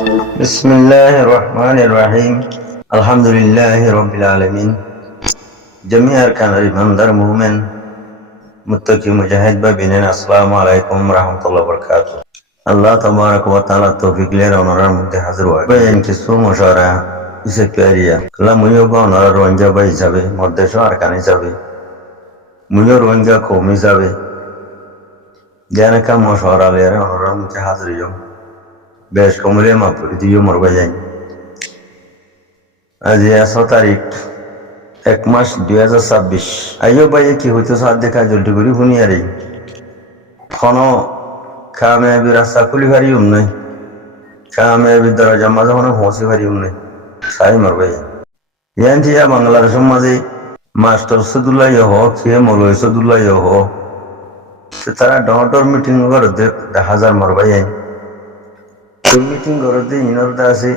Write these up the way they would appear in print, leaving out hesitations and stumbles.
بسم الله الرحمن الرحيم الحمد لله رب العالمين جميع أركان الإيمان در مؤمن متقي مجاهد بابين السلام عليكم ورحمة الله وبركاته الله تبارك وتعالى التوفيق لنا ونرى مده حضر وبين كسو مشارع ইসে পেরিয়া কলা মুইও গণর রঞ্জা বাই যাবে মধ্যে আরকানি যাবে মুইও রঞ্জা কমি যাবে জ্ঞান কাম মশারা লেরে অনর মধ্যে হাজিরিও বেশ কমলে মাপুরি দিও মরবা যাই আজ ১০ তারিখ ১ মাস ২০২৬ আইও বাইয়ে কি হইতো সাত দেখা জলদি করি শুনি আর কোনো কামেয়াবি রাস্তা খুলি পারিও নাই কামেয়াবি দরজা মাঝে কোনো পৌঁছে পারিও নাই সাই মরবা যাই ইয়ান্টিয়া বাংলাদেশের মাঝে মাস্টার সদুল্লাহ হ খেয়ে মলয় সদুল্লাহ হ তারা ডর মিটিং করতে ১০০০ মরবা যাই মিটিং করতে ইনর আছে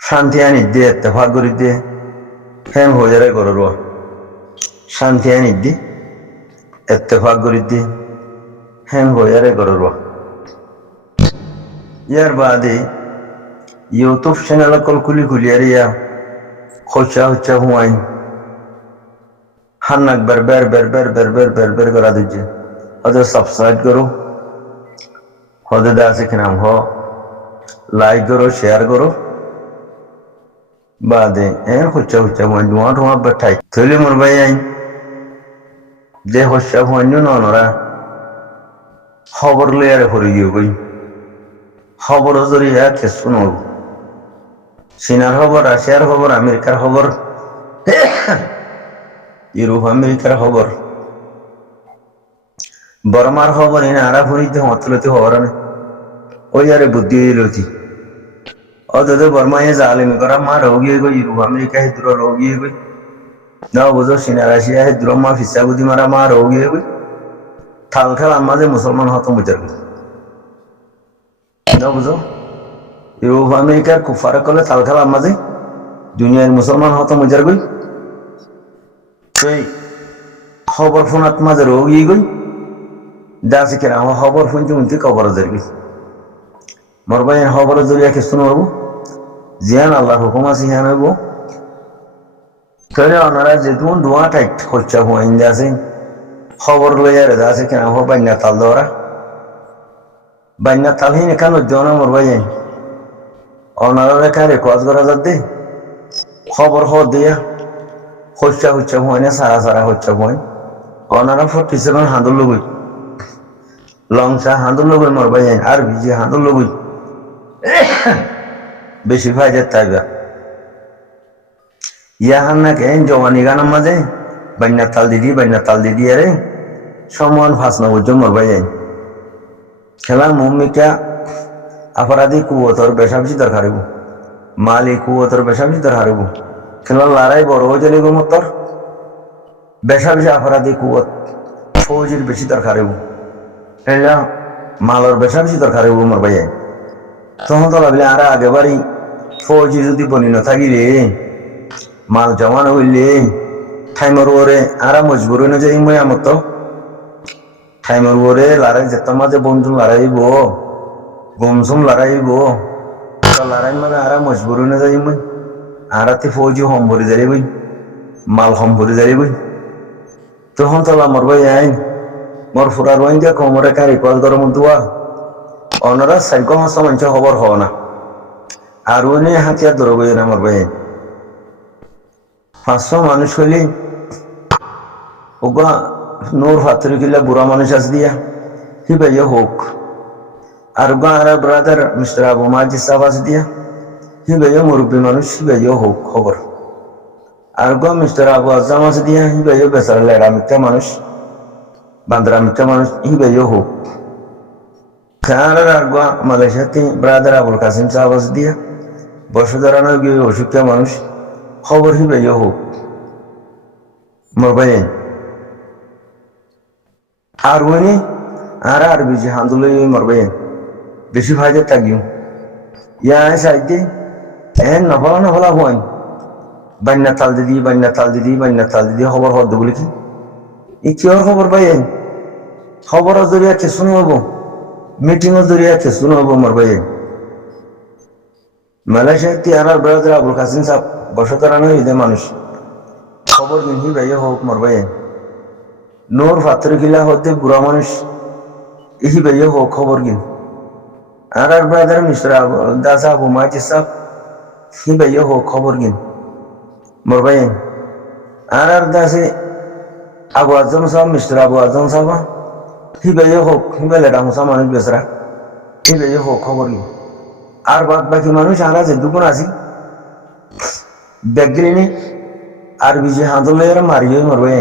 শান্তি আনি দিয়ে এত্তেফাক করি দিয়ে হেম হয়ে করর শান্তি আনি দি এত্তেফাক করি দিয়ে হেম হয়ে করর ইয়ার বাদে ইউটিউব চ্যানেল কল খুলিয়ার ইয়া খোঁচা হুয়াইন হান্নাক বের করা দিচ্ছে ওদের সাবস্ক্রাইব করো ওদের আছে কি নাম হ লাইক করো শেয়ার করো বাদে খোঁচা হুয়াইন ধোঁয়া বেঠাই থলি মোর ভাই আইন যে খোঁচা হুয়াইন নরা খবর লইয়ারে করে গিয়ে গই খবর জরিয়া খেসু নব চীনার খবর রাশিয়ার খবর আমেরিকার খবর ইউরোপ আমেরিকার খবর বর্মার খবর এনে আরা ফুরিতে হতলতি খবর আনে ওই আরে বুদ্ধি লতি অদে বর্মায় জালিমি করা মা রোগী গই ইউরোপ আমেরিকা হেদুর রোগী গই নাও বুঝো চীনা রাশিয়া হেদুর মা ফিসা বুদ্ধি মারা মা রোগী গই থাল খেল আমাদের মুসলমান হত মুজার গই নাও বুঝো ইউরোপ আমেরিকার কুফার কলে থাল খেল আমাদের দুনিয়ার মুসলমান হত মুজার গই সেই খবর ফোনাত মাঝে রোগী গই দাসি কেন খবর ফোনতে উনতে কবর যাবি মরবাই খবর জরিয়া কিছু নব জিয়ান আল্লাহর হুকুম আছে হিয়ান হইব তাহলে ওনারা যেহেতু দোয়া টাইট খরচা হুয়াইন আছে খবর লইয়া রে আছে কেন হো বান্যা তাল দরা বান্যা তাল হিন কেন জন মরবাই ওনারা রেখা রেকর্ড করা যাতে খবর হ দিয়া খরচা হুয়াইনা সারা খরচা হুয়াইন ওনারা 47 হাঁদুর লগই লংসা হাঁদুর লগই মরবাই আর ভিজি হাঁদুর লগই বেশি ফায়দা তাইবা ইয়া হান্না কেন জওয়ানি গানার মাঝে বান্যা তাল দিদি আরে সমান ফাঁস নবজ মরবাই খেলা মুমিকা অপরাধী কুয়তর বেশা বেশি দরকার হইব মালিক কুয়তর বেশা বেশি দরকার হইব খেলা লড়াই বড় হয়ে চলে মতর বেশা বেশি অপরাধী কুয়ত ফৌজির বেশি দরকার হইব খেলা মালর বেশা বেশি দরকার হইব মরবাই তখন তো ভাবলে আর আগে বাড়ি ফৌজি যদি বনি না থাকি রে মাল জমান হইলে ঠাইমর ওরে আর মজবুর হয়ে না যাই মই আমার তো ঠাইমর ওরে লড়াই যেত মাঝে বন্ধু লড়াইব গমসুম লড়াইব লড়াই মাঝে আর মজবুর হয়ে না যাই মই আরাতে ফৌজি হম ভরি যাই বই মাল হম ভরি যাই বই তখন তো আমার ভাই আইন মোর ফুরার ওয়াইন দিয়া কোমরে কারি কল গরম দুয়া অনরা সাইকো হাসা মঞ্চ খবর হও না আর উনি হাতিয়ার ধরব আমার ভাই 500 মানুষ হইলে ওগা নূর ফাতরি কিলা বুড়া মানুষ আস দিয়া হি ভাই হোক আর ওগা আর ব্রাদার মিস্টার আবু মাজি সাহেব আস দিয়া হি ভাই মুরব্বী মানুষ হি ভাই হোক খবর আর ওগা মিস্টার আবু আজম আস দিয়া হি ভাই বেচারা লেড়া মিথ্যা মানুষ বান্দরা মিথ্যা মানুষ হি ভাই হোক খানার আগা মালয়েশিয়াতে ব্রাদার আবুল কাসিম সাহেব আস দিয়া বসুধারা নয় গিয়ে অসুখ্যা মানুষ খবর হি ভাই হোক মরবাই আর উনি আর বিজি হান্দুলে মরবাই বেশি ফায়দা থাকিও ইয়া সাইডে নফলা হন বান্যা তাল দিদি খবর হদ বলে কি ই কিহর খবর পাই খবরের জরিয়া কিছু নহব মিটিংয়ের জরিয়া কিছু নহব মরবাই মালয়েশিয়া তিয়ারার ব্রাদার আবুল কাসিম সাহ বসতরানো ঈদে মানুষ খবর মিহি ভাইয়া হোক মরবাই নোর ফাতর গিলা হতে বুড়া মানুষ ইহি ভাইয়া হোক খবর গিন আর ব্রাদার মিস্টার দাসা আবু মাজি সাহ হি ভাইয়া হোক খবর গিন মরবাই আর দাসে আবু আজম সাহ মিস্টার আবু আজম সাহ হি ভাইয়া হোক হি বেলা ডামসা মানুষ বেসরা হি ভাইয়া হোক খবর গিন আর বাদ বাকি মানুষ আর আছে দুগুণ আছি ব্যাগিনি আর বিজে হাঁদলে মারিয়ে মরবে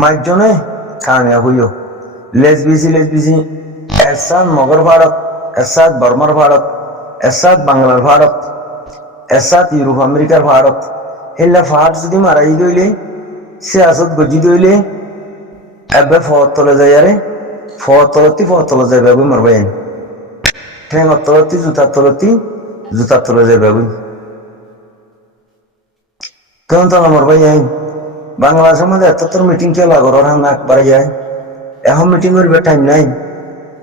মাইজনে খানিয়া হইও লেসবিসি এরশাদ মগর ভারত এরশাদ বর্মার ভারত এরশাদ বাংলার ভারত এরশাদ ইউরোপ আমেরিকার ভারত হেলা ফাহাদ যদি মারাই দইলে সিয়াসত গজি দইলে এবে ফত তলে যায় আরে ফত তলে যায় বাবু মরবে ঠেঙর তলতি জুতার তলে যায় বাবু কেমন তো আমার ভাই বাংলাদেশের মধ্যে এত মিটিং কে লাগর নাক বাড়ি যায় এখন মিটিং করবে টাইম নাই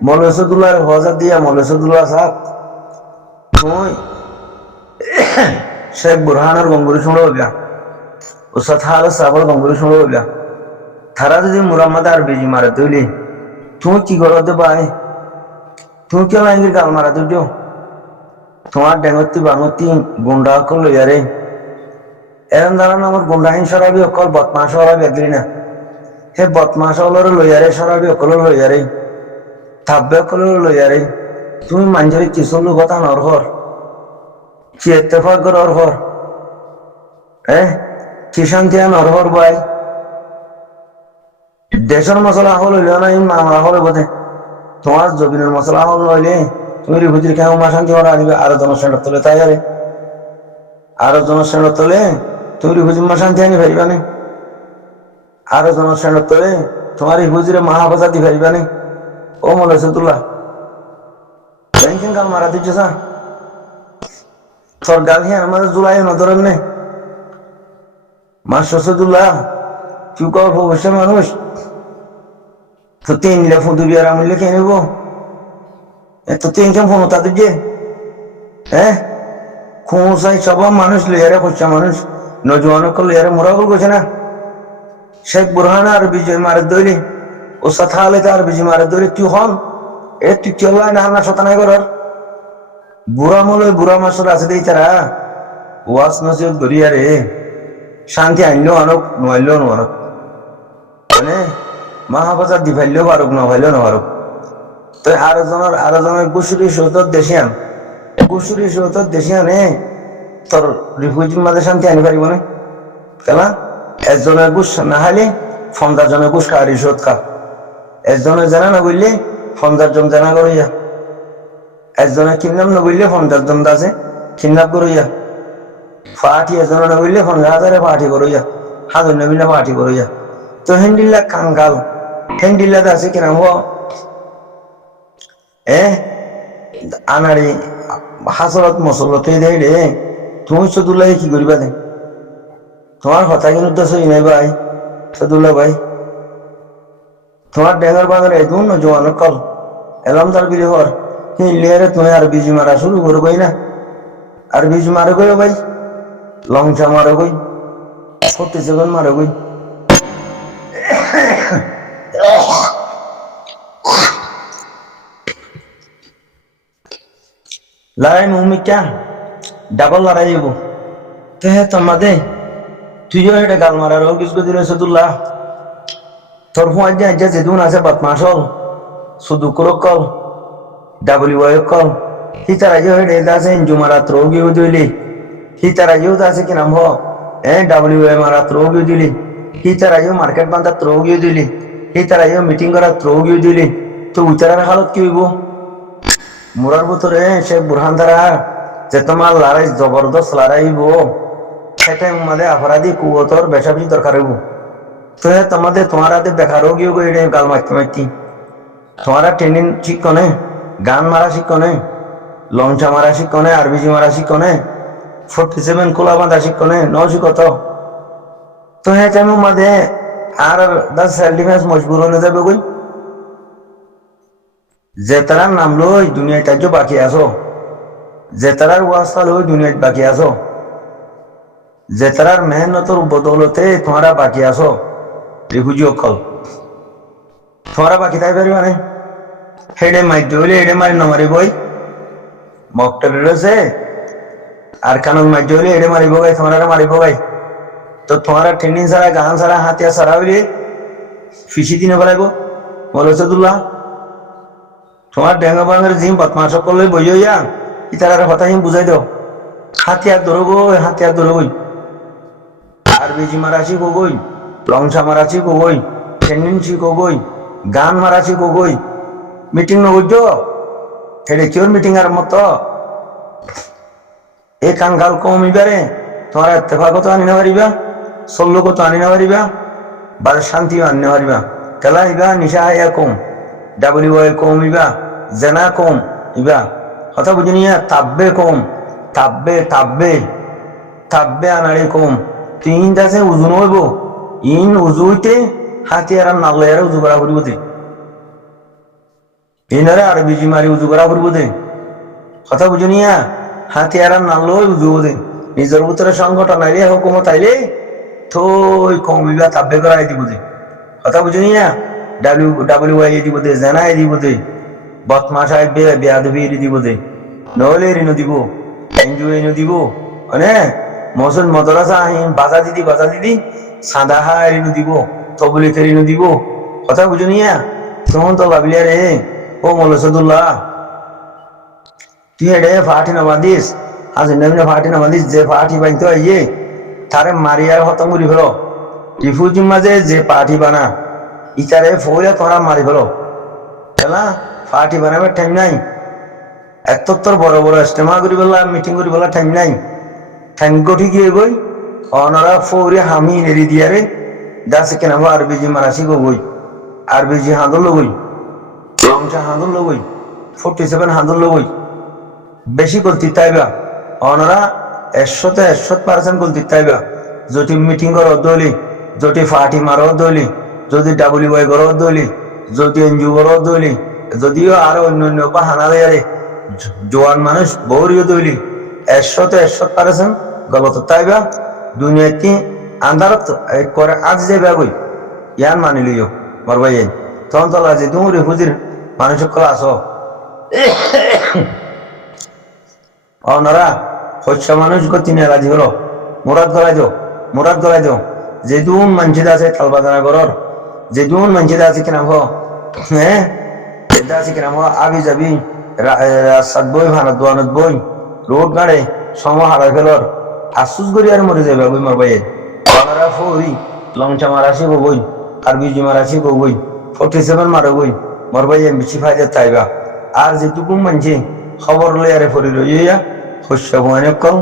মৌলসদুল্লাহ হজার দিয়া মৌলসদুল্লাহ সাহ তুই শেখ বুরহানের গঙ্গুরি শুনে গা ওসাদ হাল সাহর গঙ্গুরি শুনে গা তারা যদি মুরাম্মদ আর বেজি মারে তুইলি তুই কি করো দে ভাই তুই কেউ লাইঙ্গির গাল মারা তুই তোমার ডেঙ্গতি বাঙতি গুন্ডা কল লইয়ারে এরম ধরেন আমার গুন্ডাহীন সরাবি অকল বদমাস সরাবি একলি না হে বদমাস হলরে লইয়ারে সরাবি অকল লইয়ারে থাকবে অকল লইয়ারে তুমি মাঞ্জারি কিশোর কথা নরহর কি এত্তেফাক নরহর কি শান্তি নরহর ভাই দেশের মশলা হল হইল না মামলা হলে বোধে তোমার জবিনের মশলা হল নইলে তুমি রিভুজির কেমন মা শান্তি হওয়া দিবে আরো জনশ্রেণীর তোলে তাই আরে আরো জনশ্রেণীর তোলে তুমি রিভুজির মা শান্তি আনি ফেরিবানে আরো জনশ্রেণীর তোলে তোমার রিভুজিরে মাহাবাজা দি ফেরিবানে ও মৌলসদুল্লাহ ব্যাংকিং কাল মারা দিচ্ছে সা তোর গাল হিয়ান আমাদের জুলাই নজরের নে মা শসদুল্লাহ তুই কর অবশ্যই মানুষ তো তিন নিলে ফোন দিবি আর আমি লিখে নেব এত তিন কেমন ফোন তাদের যে খুঁসাই সব মানুষ লইয়ারে খোঁজা মানুষ নজওয়ানকে লইয়ারে মোরাগল করছে না শেখ বুরহান আর বিজয় মারে দইলি ও সাথা আলে আর বিজয় মারে দইলি তুই হন তুই চল্লাই না হামনা শতানাই করার বুড়া মলয় বুড়া মাসর আছে দেই তারা ওয়াস নসিহত করিয়া রে শান্তি আনলেও আনক নোয়াইলেও নোয়ানক মানে মাহাবাজার দি ফাইলেও পারুক না ফাইলেও না পারুক তো আরো জনের গুসুরি সৌতর দেশিয়ান গুসুরি সৌতর দেশিয়ান তোর রিফিউজির মাঝে শান্তি আনি পারিব না কেলা একজনের গুস না হাইলে 50 জনের গুস খা রিসোত খা একজনের জানা না বললে 50 জন জানা করিয়া একজনের কিডন্যাপ না বললে 50 জন আছে কিডন্যাপ করিয়া পার্টি একজনের না বললে 50,000 পার্টি করিয়া হাজার নবীনা পার্টি করিয়া তো হেন্ডিল্লা কাঙ্গাল হেন্ডিল্লাতে আছে কিনা হো আনারি হাসরত মসলতে দেয় রে তুমি সদুল্লাহ কি করিবা দে তোমার কথা কিন্তু তো সই নাই ভাই সদুল্লাহ ভাই তোমার ডেঙ্গার বাগান একদম না জোয়ান কল এলাম তার বিলে হর হিলিয়ারে তুমি আর বিজি মারা শুরু করবো না আর বিজি মারে গই ভাই লংচা মারে গই 40 সেকেন্ড মারে গই লড়াই মুমিকা ডাবল লড়াই যাব তে তোমাদে তুইও এটা গাল মারার ও কিছু দিলে সদুল্লাহ তোর ফোন যা যেদুন আছে বদমাশ হল শুধু করকল ডাব্লিউআই কল হিতারাজও হেডে দাসে জুমারা ত্রোগিও দিলি হিতারাজও দাসে কি নাম হ ডাব্লিউআই মারা ত্রোগিও দিলি হিতারাজও মার্কেট বান্ধা ত্রোগিও দিলি হিতারাজও মিটিং করা ত্রোগিও দিলি তো উচারার হালত কি হইব মুরার ভিতরে সে বুরহান দ্বারা যে তোমার লড়াই জবরদস্ত লড়াইব সেটাই আমাদের অপরাধী কুয়তর বেশাবেশি দরকার হইব তো তোমাদের তোমার হাতে বেকার গিয়ে গাল মারতে মারতি তোমারা ট্রেনিং শিক্ষো নে গান মারা শিক্ষো নে লঞ্চা মারা শিক্ষো নে আরবিজি মারা শিক্ষো নে 47 কোলা বাঁধা শিক্ষো নে ন শিক্ষত তো হ্যাঁ টাইম মাঝে আর 10 সেলফ ডিফেন্স মজবুর হয়ে যাবে কই যে তারা নামলো দুনিয়ায় তার বাকি আছো যে তারার ওয়াসাল ওই দুনিয়াত বাকি আছো, যে তারার মেহনতর বদৌলতে তোমরা বাকি আছো, রিফুজি অকল তোমরা বাকি তাই পারি মানে হেডে মাইতে হইলে হেডে মারি নমারি বই মকটেল রয়েছে আর কানুন মাইতে হইলে হেডে মারিব গাই তোমরা মারিব গাই। তো তোমরা ট্রেনিং ছাড়া গান ছাড়া হাতিয়া ছাড়া হইলে ফিসি দিনে বেলাইব মৌলসদুল্লাহ তোমার ডেঙ্গা বাঙের জিম বদমাশ করলে বই হইয়া ইতার কথা হিম বুঝাই দাও। হাতিয়ার ধরবই হাতিয়ার ধরবই আর বেজি মারাছি কগই লংসা মারাছি কগই ট্রেনিং শিখগই গান মারাছি কগই মিটিং নবুঝ হেডে কিওর মিটিং আর মতো এ কাঙ্গাল কমিবারে তোমার এত্তেফাকত আনি না পারিবা সল্লকত আনি না পারিবা বা শান্তিও আনি না পারিবা কেলা ইবা নিশা ইয়া কম ডাব্লিউ কম ইবা জেনা কম ইবা কথা বুঝিনিয়া তাব্বে কম তাব্বে তাব্বে তাব্বে আনাড়ি কম তিন দাসে উজু নইব ইন উজুইতে হাতিয়ার নাল্লাইয়ারে উজু করা করিব দে ইনারে আর বিজি মারি উজু করা করিব দে কথা বুঝিনিয়া হাতিয়ার নাল্লই উজু দে নিজের ভিতরে সংগঠন আইলে হুকুমত আইলে থই কমিবা তাব্বে করাই দিব দে কথা বুঝিনিয়া ডাব্লিউ দিব দে জেনাই দিব দে বদমাশ আইবে বেয়াদবি দিব দে নহলে ঋণ দিব এনজিও এনে দিব মানে মসুল মদরাসা আহিন বাজা দিদি সাদা হাই ঋণ দিব তবলিকে ঋণ দিব কথা বুঝিনিয়া তখন তো ভাবিলে রে ও মৌলসদুল্লাহ তুই এডে ফাটি নামাদিস আজ নবীন ফাটি নামাদিস যে ফাটি বাইতে আইয়ে তারে মারিয়ার হতম করি ফেলো রিফুজির মাঝে যে পার্টি বানা ইতারে ফৌরে তোরা মারি ফেলো কেলা পার্টি বানাবার টাইম নাই এত বড় বড় ইস্তেমা করি বলা মিটিং করি বলা টাইম নাই টাইম গঠি গিয়ে গই অনারা ফৌরে হামি নেড়ি দিয়ারে দাসে কেন আরবিজি মারাসি গই আরবিজি হাঁদল গই লংসা হাঁদল গই 47 হাঁদল গই বেশি গলতি তাইবা অনারা 100% গলতি তাইবা যদি মিটিং করো দলি যদি ফাটি মারো দলি যদি ডাব্লিউ করো দলি যদি এনজিও করো দলি যদিও আরো অন্য বাহানা দেয়ারে জোয়ান মানুষ বৌরিও দলি 100% গলত তাইবা দুনিয়াতে আন্ধারত করে আজ যাইবা গই ইয়ান মানি লিও মোর ভাই তখন তো লাগে তুমি রিফুজির মানুষ কলা আস অনারা হচ্ছে মানুষ গতি নিয়ে রাজি হলো মুরাদ গলাই দো যে দুন মানছিদা আছে তালবাজানা গরর যে দুন মানছিদা আছে কিনা হো হ্যাঁ আছে কিনা হো আবি যাবি রাস্তাত বই ভানত দোয়ানত বই রোড গাড়ে সম হারাই ফেলর আশুস গড়ি আর মরে যাবে বই মোর ভাইয়ে অনারা ফৌরি লংচা মারাসি বই আর বিজি মারাসি বই 47 মারো বই মোর ভাইয়ে বেশি ফায়দা তাইবা আর যেটুকু মানছে খবর লইয়ারে ফরি রইয়া শস্য বনে কল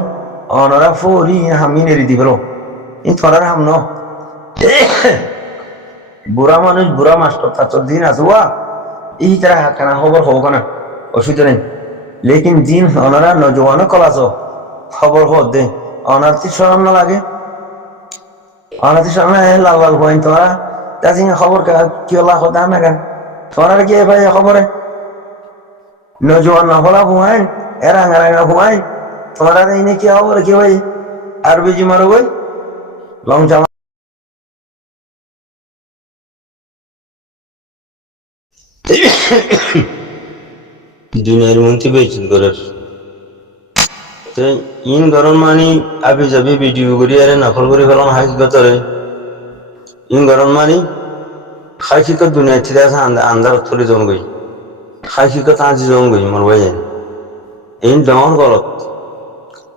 অনারা ফৌরি হামি নেড়ি দি ফেলো ই তোরার হাম ন বুড়া মানুষ বুড়া মাস্টার তার দিন আসুয়া এই তারা হাকানা খবর হব না অসুবিধা নেই লেকিন দিন ওনারা নজওয়ান কলাস খবর হত দে অনার্থী শরম না লাগে অনার্থী শরম লাল লাল হইন তোরা তাজি খবর কি হলা হতা না গা তোরা কি ভাই খবরে নজওয়ান না হলা হুয়াইন এরাঙ্গা হুয়াইন তোরা এনে কি খবর কি ভাই আর বেজি মারো ভাই লং জামা দুনিয়ার মন্ত্রী বেচন করার ইন গরম মানি আবি যাবি ভিডিও করি আরে নকল করে ফেলাম হাইক গতরে ইন গরম মানি খাইছি তো দুনিয়া থেকে আছে আন্দার থলে জন গই খাইছি তো তাজি জন গই মোর ভাই ইন ডাউন গলত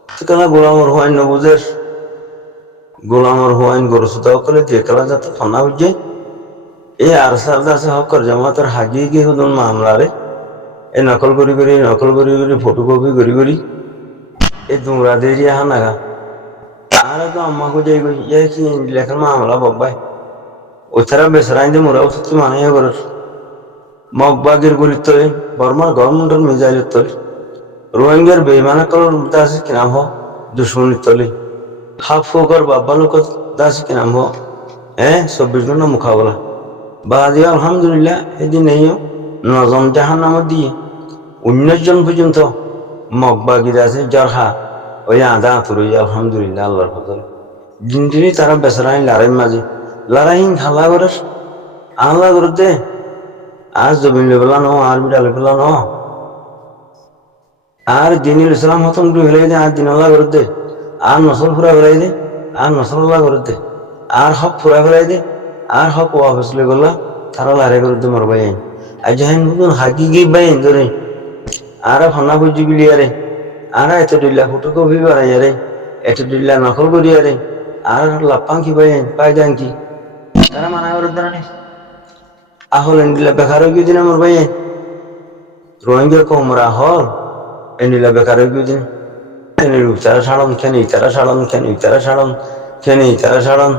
ঠিকানা গোলামর হওয়াই নবুজের গোলামর হওয়াইন গরু সুতাও করে দেখলা যাতে ঠান্ডা হয়ে এই আর সারদা আছে হকর জামাতের হাগিয়ে গিয়ে হদন মামলারে এই নকল করি ফটোকপি করি এই দুমরা দেরি আহা নাগা আর তো আম্মাকে যাই গই ইয়ে কি লেখার মামলা বাবাই ওছাড়া বেসরাই দিয়ে মোরা উঠতে মানাইয়া করার মগবাগের গলির তলে বর্মার গভর্নমেন্টের মিজাইলের তলে রোহিঙ্গার বেইমানা কলর দাসে কি নাম হ দুশ্মনির তলে হাফ ফোকর বাবা লোক দাসে কি নাম হ 24 ঘন্টা মুখাবলা বাদে আলহামদুলিল্লাহ এদিন এই নজম জাহান নামত দিয়ে 19 জন পর্যন্ত মগবাগির আছে জরহা ওই আধা আতুরই আলহামদুলিল্লাহ আল্লাহর ফজল দিন দিনই তারা বেসরাই লড়াই মাঝে লড়াই হাল্লা করে আল্লাহ করতে আজ জমিন লেবেলা নো আর বিড়া লেবেলা নো আর দিনুল ইসলাম হতম হলে আর দিন আল্লাহ করতে আর নসল ফুরা ফেলাই দে আর নসল আল্লাহ করতে আর হক ফুরা ফেলাই দে আর হক ওয়াফস লেবেলা তারা লড়াই করতে মরবাই আর যাহেন নতুন হাকি গি বাইন ধরে আর ফান্না বুঝি বিলিয়ারে আর এত দিল্লা ফুটো কবি বাড়াইয়ারে এত দিল্লা নকল করিয়ারে আর লাপাং কি বাইন পাই যান কি তারা মানা করতে না আহল এন্ডিলা বেকার হয়ে গিয়ে আমার ভাই রোহিঙ্গা কমরা হল এন্ডিলা বেকার হয়ে গিয়ে খেনি তারা সাড়ন খেনি তারা সাড়ন খেনি তারা সাড়ন খেনি তারা সাড়ন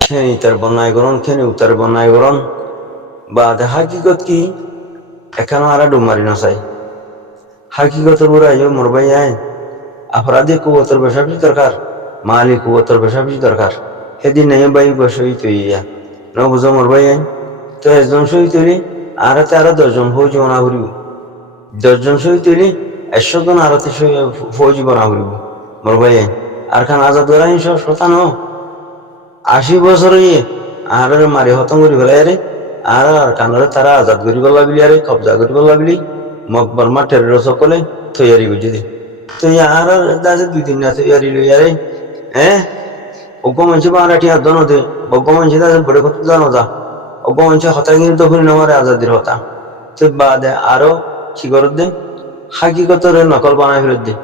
খেনি তার বন্যায় গরম খেনি উত্তর বন্যায় গরম বা হাকিকত কি এখানে আর ডুমারি নসাই হাকিকত বুড়াই মোর ভাই আয় আপরাধে কুয়তর বেশাবি দরকার মালি কুয়তর বেশাবি দরকার সেদিন নেই বাই বসই তৈয়া ন বুঝো মোর ভাই আয় তো একজন শহীদ হইলে আরতে আরো 10 জন ফৌজি বনা ঘুরিব 10 জন শহীদ হইলে 100 জন আরতে ফৌজি বনা ঘুরিব মোর ভাই আর খান আজাদ করা হিংস শতান 80 বছর হইয়ে আর মারি হতম করি ফেলাই রে আর কানরে তারা আজাদ করি বলা বিলি আরে কবজা করি বলা বিলি মকবর মা টেরর সকলে তৈয়ারি বুঝি দি তো আর দাসে 2-3 না তৈয়ারি লই আরে হ্যাঁ ওগো মানুষ বারাটি আর দনো দে ওগো মানুষ দাসে বড় কত জানো যা ওগো মানুষ হতা কিন্তু ফিরে নেওয়ার আজাদির হতা তো বাদে আরো কি করত দে হাকিকতর নকল বানাই ফেরত দে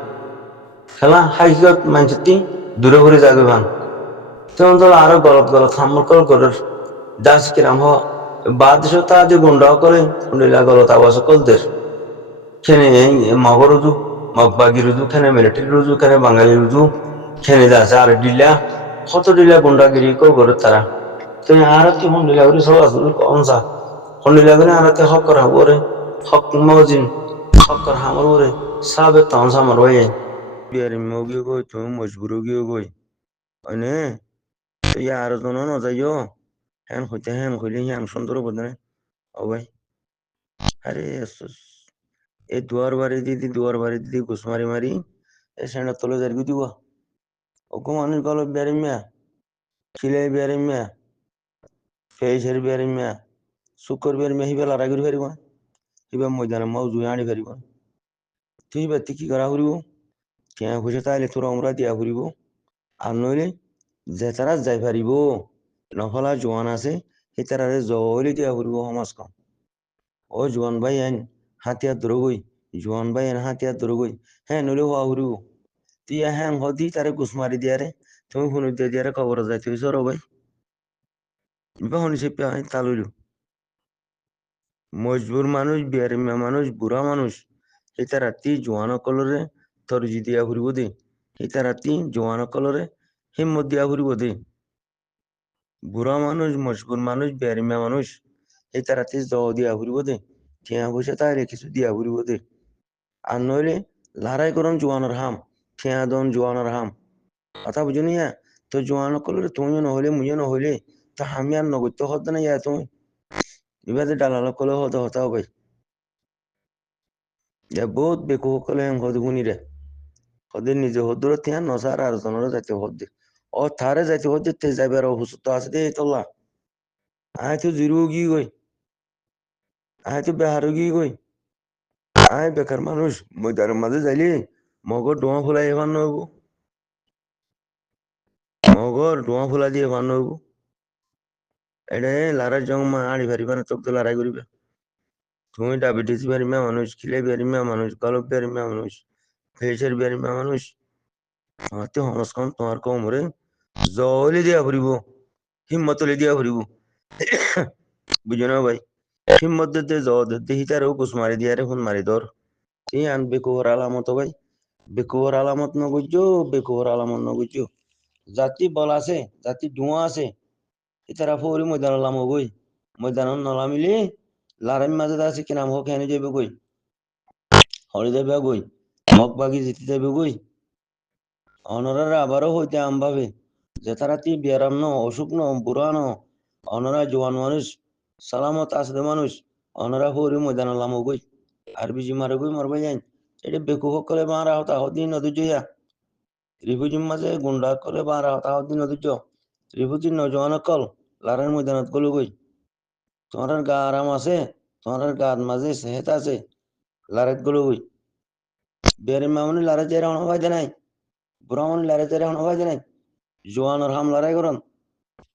খেলা হাকিকত মানুষটি দূরে ঘুরে যাবে ভান তখন তো আরো গলত গলত হামল কল করে দাস কিরাম হ বাদ তা যে গুন্ডাও করে গুন্ডিলা গলত আবাস কলদের খেনে মগর রুজু মগবাগি রুজু খেনে মিলিটারি রুজু খেনে বাঙালি রুজু খেনে যাচ্ছে আর ডিলা কত ডিলা গুন্ডাগিরি করে তারা তো আর কি হন্ডিলা করে সব আসল কমসা হন্ডিলা করে আর হক করা ওরে হক মজিন হক করা আমার ওরে সাবে তখন সামার ভাই বিয়ারি মগিও গই তুমি মজবুর গিয়ে গই অনে তো আর জন ন যাইও হ্যান হইতে হ্যান হইলে হ্যান সুন্দর বদনে ও ভাই আরে এই দুয়ার বাড়ি দিদি ঘুষ মারি মারি এই সেন্ডা তলে যার দিব ওকে মানুষ গল বিয়ারি মিয়া খিলাই বিয়ারি মিয়া ফেসের বিয়ারি মিয়া শুকর বিয়ারি মিয়া হিবা লড়াই করে পারিব হিবা ময়দানে মাও জুই আনি পারিব তুই হিবা কি করা করিব কেন খুঁজে তাইলে তোরা আমরা দিয়া ফুরিব আর নইলে যে তারা যাই পারিব নফলা জোয়ান আছে সেই তারা জলি দিয়া ফুরিব সমাজ কম ও জোয়ান ভাই আইন হাতিয়ার ধরগই জোয়ান ভাই আইন হাতিয়ার ধরগই হ্যাঁ নইলে হওয়া ফুরিব তুই হ্যাঁ হদি তারে ঘুষ মারি দিয়ারে তুমি ফোন দিয়ে দিয়ারে খবর যাই তুই সর ভাই শুনি সে তালুইল মজবুর মানুষ বিয়ারিমা মানুষ বুড়া মানুষ এটা রাতি জোয়ান কলরে তরজি দিয়া ফুরিব দে এটা রাতি জোয়ান কলরে হিম্মত দিয়া ফুরিব দে বুড়া মানুষ মজবুর মানুষ বিয়ারিমা মানুষ এটা রাতি জ দিয়া ফুরিব দে ঠিয়া পয়সা তাইলে কিছু দিয়া ফুরিব দে আর নইলে লড়াই করন জোয়ানোর হাম ঠিয়া দন জোয়ানোর হাম কথা বুঝুনি হ্যাঁ তো জোয়ান কলরে তুমিও নহলে মুইও নহলে তা আমি আর নগত্য হত না ইয়া তুমি এবার ডালাল কলে হতে হতাও ভাই বহুত বেকুহ কলে হদগুনি রে হদের নিজে হদুর তিয়া নসার আর জনের যাইতে হদ্দে ও থারে যাইতে হদ্দে তে যাবে আর হুসুত আছে দে তোলা আয় তো জিরু গি গই আয় তো বেহারো গি গই আয় বেকার মানুষ ময়দার মাঝে যাইলে মগর ডোয়া ফুলাই এবার নব মগর ডোয়া ফুলা দিয়ে এবার নব এটা লারার জং মা আড়ি ভারিবা না তোক তো লড়াই করিবে তুমি ডায়াবেটিস বেরিমা মানুষ খিলে বেরিমা মানুষ গলব বেরিমা মানুষ ফেসের বেরিমা মানুষ হাতে হনস্কন তোমার কোমরে জলি দিয়া ফুরিব হিম্মত লি দিয়া ফুরিব বুঝো না ভাই হিম্মত দিতে জ দিতে হিতারেও কুস মারি দিয়ারে ফোন মারি ধর এই আন বেকুহর আলামত ভাই বেকুহর আলামত নগুজো বেকুহর আলামত নগুজো জাতি বল আছে জাতি ধোঁয়া আছে ইতারা ফৌরি ময়দান লাম গই ময়দান নলামিলে লারাম মাঝে আছে কিনাম হোক হেনে যাবে গই হরে যাবে গই মগ বাগি জিতে যাবে গই অনরারা আবারও হইতে আম ভাবে যে তারা তি বিয়ারাম ন অসুখ ন বুড়া ন অনরা জোয়ান মানুষ সালামত আসবে মানুষ অনরা ফৌরি ময়দান লাম গই আর বিজি মারে গই মরবে যাই এটা বেকুসকলে বাঁৰা হতা হদিন নদুজয়া রিফুজির মাঝে গুন্ডা করে বাঁৰা হতা হদিন নদুজ রিফুজির নজওয়ানকল লারের ময়দানত গলো গই তোমার গা আরাম আছে তোমার গার মাঝে সেহেত আছে লারেত গলো গই বেরে মামনি লারে চেরা হন হয় নাই বুড়া মনি লারে চেরা হন হয় নাই জোয়ানোর হাম লড়াই করন